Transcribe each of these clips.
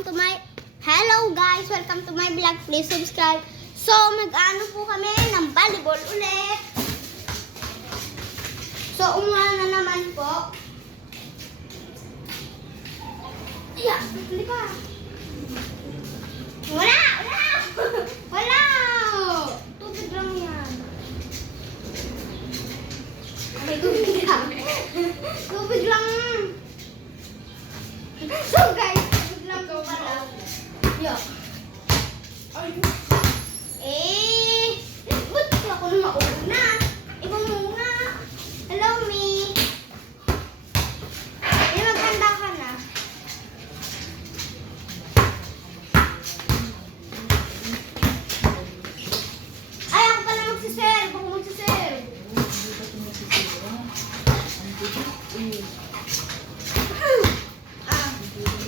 welcome to my... Hello guys! Welcome to my vlog. Please subscribe. So, mag-ano po kami ng volleyball ulit. So, umulan na naman po. Ayan, hindi pa. Wala! Wala! Wala! Tubig lang yan. Okay, tubig lang. Tubig lang. So guys, tubig lang po pala. Yo. Ba't ako na mauna? Ikaw muna. Hello, me. Maghanda ka na. Ay, ako pala magsiserve. Ako magsiserve.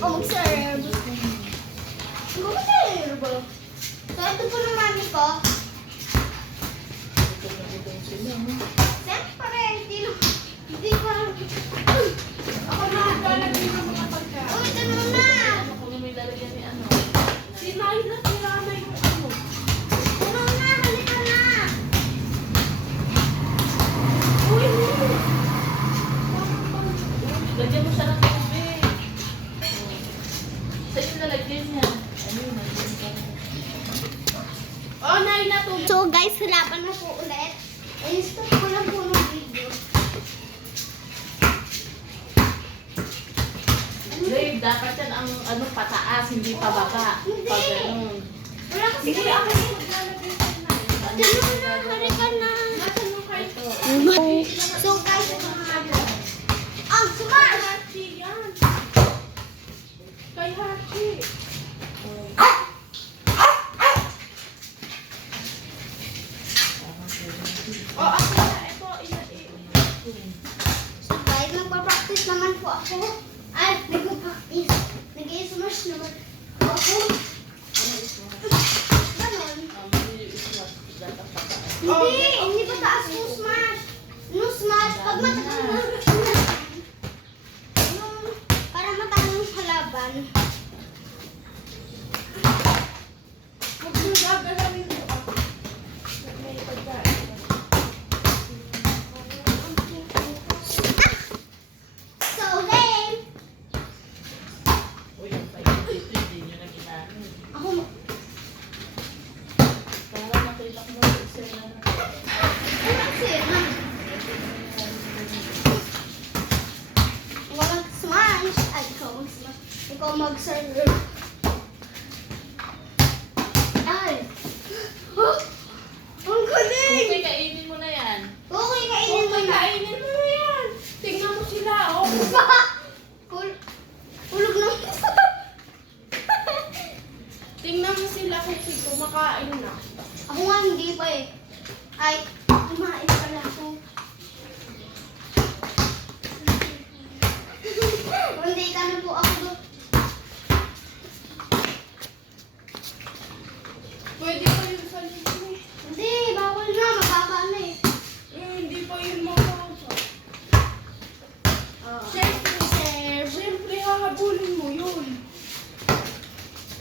Mag-serve. Mag-serve. So, ito po ng mami ko. Siyempre, hindi ko ako lalagyan ng mga pagkain. Oh, ito muna. Ako na may lalagyan ni ano. Si Naila, tirama yung ano. Ito muna, halika na. Uy, Lagyan mo siya ng tubig. Saan yung lalagyan niya? Ano yun? oh, Naila, to. So guys, halapan na po ulit. I-stop ko lang po ng video. Babe, dapat yan ang ano, pataas, hindi pababa. Hindi. Pag ganun. Wala kasi Hindi ako maglalagay sa Naila. Ito muna, halika na. Nasaan mo kayo? So guys, ito mga ang smash! Hachi yan. Kay Hachi. Oh, ako na. Ito, So guys, nagpa-practice naman po ako. Ay, nagpa-practice. Nag-i-smash naman ako. Ganon. Hindi pa taas yung smash. Yung smash, pag matagal na. Para matagal yung kalaban. Huwag mo gagalawin mo ako. May pagkain. So then, Uy, yung paligid dito, hindi nyo na ginamit. ako Para makita ko na yung isa na. walang smash. Ay, ikaw mag-smash. Ikaw mag-serve. Ay! Oh! Ang galing! Okay, kainin mo na yan. Okay, kainin Oh, mo na. kainin mo na yan. Tingnan mo sila, oh. Ulog na. Tingnan mo sila kung kumakain na. Ako nga hindi pa eh. Ay, kumain pala ako. Hindi ka na po ako doon. Pwede pa yun sa libre. Hindi, bawal na. Mababa na eh. Hindi pa yun makakasa. Siyempre, serve. Siyempre, hahabulin mo yun.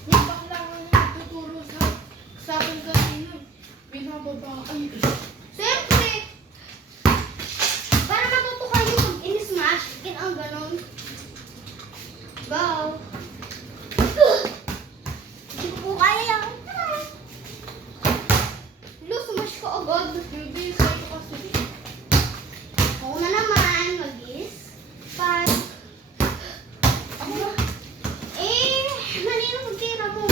Yung bakla nga na nagtuturo sa akin kanina. Binababa. Ay, Siyempre. Para matuto kayo mag-in-smash. Ang ganon. Go. Hindi ko po kaya yan. Smash ko agad. hindi sa'yo kasi. Ako na naman, mag-is. Pat. Ako na. Nanino magtira mo.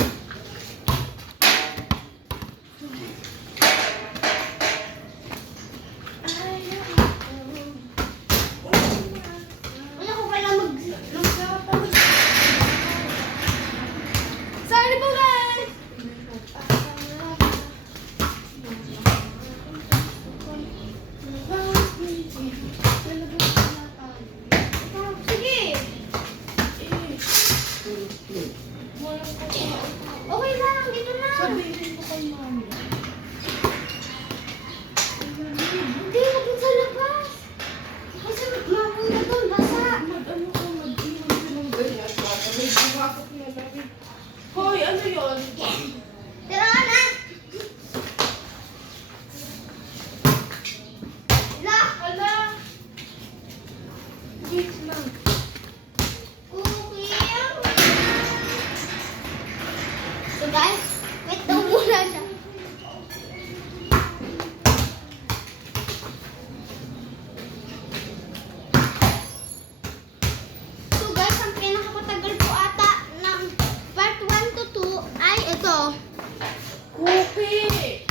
Wala ko pala Sorry po guys! Sige! Okay lang, dito na. Sabihin ko kay mami. Hindi, huwag mo sa labas. Kasi mapunta doon, basa. Mag-ano ka, mag-iwan ka ng ganyan. May pumasok na lamig. ano yun? Tara na! La! Ala! Wait lang. Cookie! So guys, wait daw muna siya. So guys, ang pinakapatagal po ata ng part 1 to 2 ay ito. Cookie!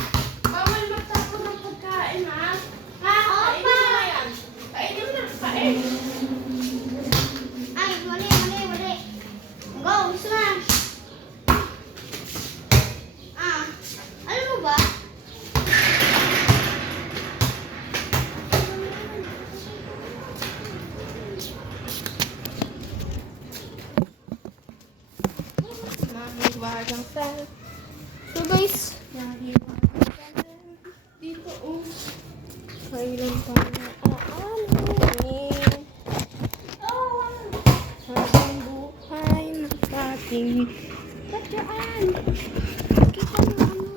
Bawal magtapon ng pagkain, ha? Ha? Kainin mo na yan. Kainin mo na. Kain. Ay, mali. Go, smash! Alam mo ba? Nahiwagang sal. So guys, Nahiwagang sal. Dito, oh. Kailan pa na aamin habang buhay ng ating batyaan.